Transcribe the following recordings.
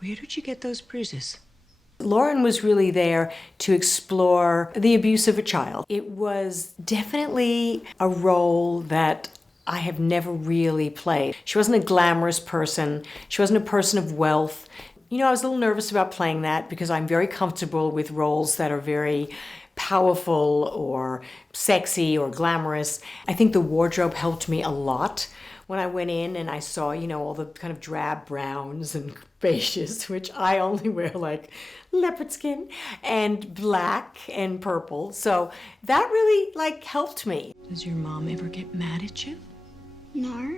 Where did you get those bruises? Lauren was really there to explore the abuse of a child. It was definitely a role that I have never really played. She wasn't a glamorous person. She wasn't a person of wealth. You know, I was a little nervous about playing that because I'm very comfortable with roles that are very powerful or sexy or glamorous. I think the wardrobe helped me a lot when I went in and I saw, you know, all the kind of drab browns and beiges, which I only wear like leopard skin, and black and purple. So that really like helped me. Does your mom ever get mad at you? No.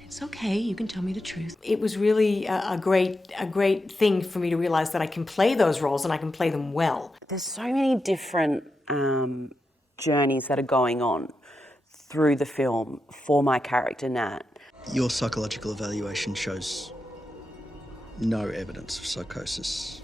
It's okay, you can tell me the truth. It was really a great thing for me to realize that I can play those roles and I can play them well. There's so many different journeys that are going on through the film for my character, Nat. Your psychological evaluation shows no evidence of psychosis.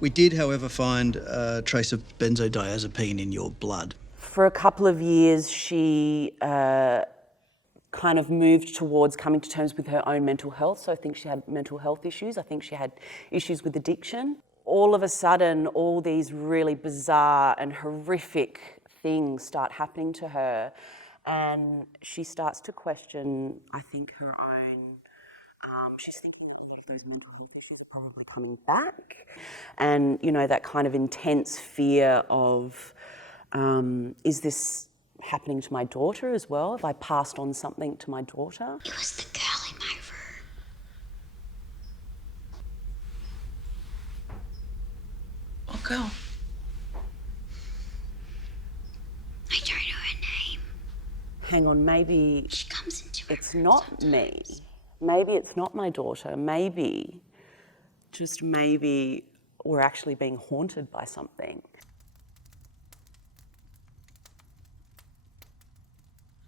We did, however, find a trace of benzodiazepine in your blood. For a couple of years, she kind of moved towards coming to terms with her own mental health. So I think she had mental health issues. I think she had issues with addiction. All of a sudden, all these really bizarre and horrific things start happening to her, and she starts to question, I think, her own, she's thinking that those mental health issues are probably coming back, and, you know, that kind of intense fear of, is this happening to my daughter as well? Have I passed on something to my daughter? It was the girl in my room. What girl? I don't know her name. Hang on, maybe She comes into her it's room not me. sometimes. Maybe it's not my daughter. Maybe, just maybe, we're actually being haunted by something.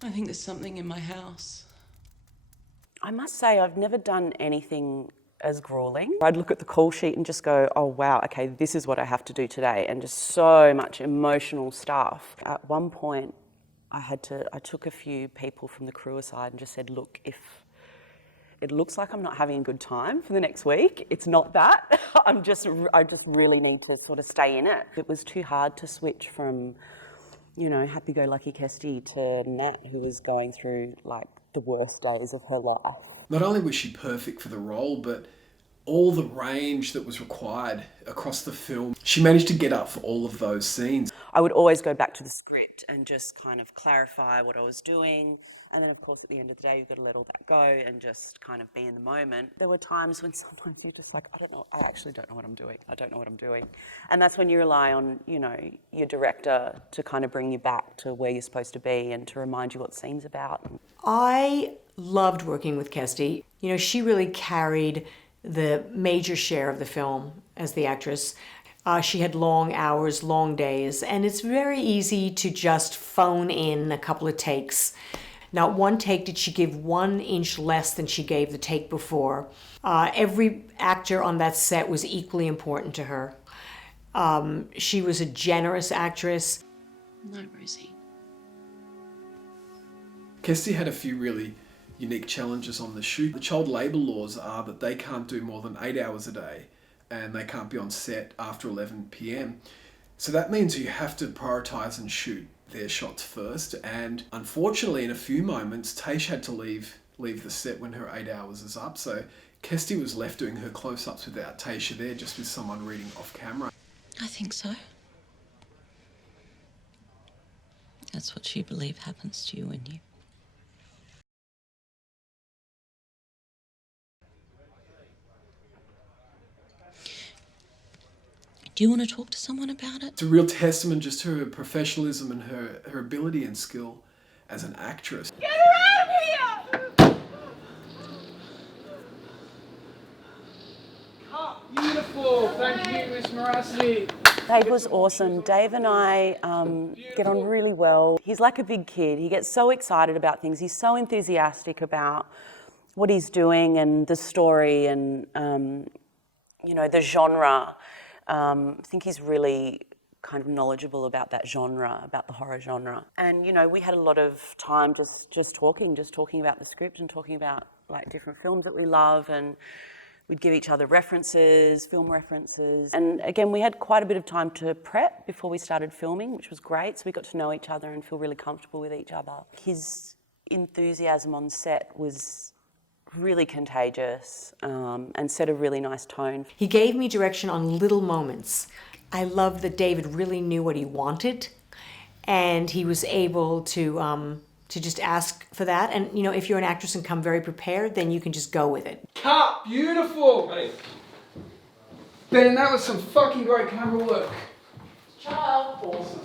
I think there's something in my house. I must say, I've never done anything as grueling. I'd look at the call sheet and just go, oh wow, okay, this is what I have to do today, and just so much emotional stuff. At one point, I took a few people from the crew aside and just said, look, if it looks like I'm not having a good time for the next week, it's not that. I just really need to sort of stay in it. It was too hard to switch from, you know, happy-go-lucky Kestie to Nat, who was going through like the worst days of her life. Not only was she perfect for the role, but all the range that was required across the film, she managed to get up for all of those scenes. I would always go back to the script and just kind of clarify what I was doing. And then, of course, at the end of the day, you've got to let all that go and just kind of be in the moment. There were times when sometimes you're just like, I actually don't know what I'm doing. I don't know what I'm doing. And that's when you rely on, you know, your director to kind of bring you back to where you're supposed to be and to remind you what the scene's about. I loved working with Kestie. You know, she really carried the major share of the film as the actress. She had long hours, long days, and it's very easy to just phone in a couple of takes. Not one take did she give 1 inch less than she gave the take before. Every actor on that set was equally important to her. She was a generous actress. No, Rosie. Kestie had a few really unique challenges on the shoot. The child labour laws are that they can't do more than 8 hours a day, and they can't be on set after 11 p.m. So that means you have to prioritise and shoot their shots first. And unfortunately, in a few moments, Taish had to leave the set when her 8 hours is up. So Kestie was left doing her close-ups without Taisha there, just with someone reading off camera. I think so. That's what you believe happens to you when you... Do you want to talk to someone about it? It's a real testament just to her professionalism and her ability and skill as an actress. Get her out of here! Beautiful, thank you, Miss Morassi. Dave was awesome. Dave and I get on really well. He's like a big kid. He gets so excited about things. He's so enthusiastic about what he's doing and the story and, you know, the genre. I think he's really kind of knowledgeable about that genre, about the horror genre. And, you know, we had a lot of time just talking about the script and talking about like different films that we love, and we'd give each other references, film references. And again, we had quite a bit of time to prep before we started filming, which was great. So we got to know each other and feel really comfortable with each other. His enthusiasm on set was really contagious and set a really nice tone. He gave me direction on little moments. I love that David really knew what he wanted, and he was able to just ask for that. And, you know, if you're an actress and come very prepared, then you can just go with it. Cut! Beautiful! Ben, that was some fucking great camera work. Ciao. Awesome.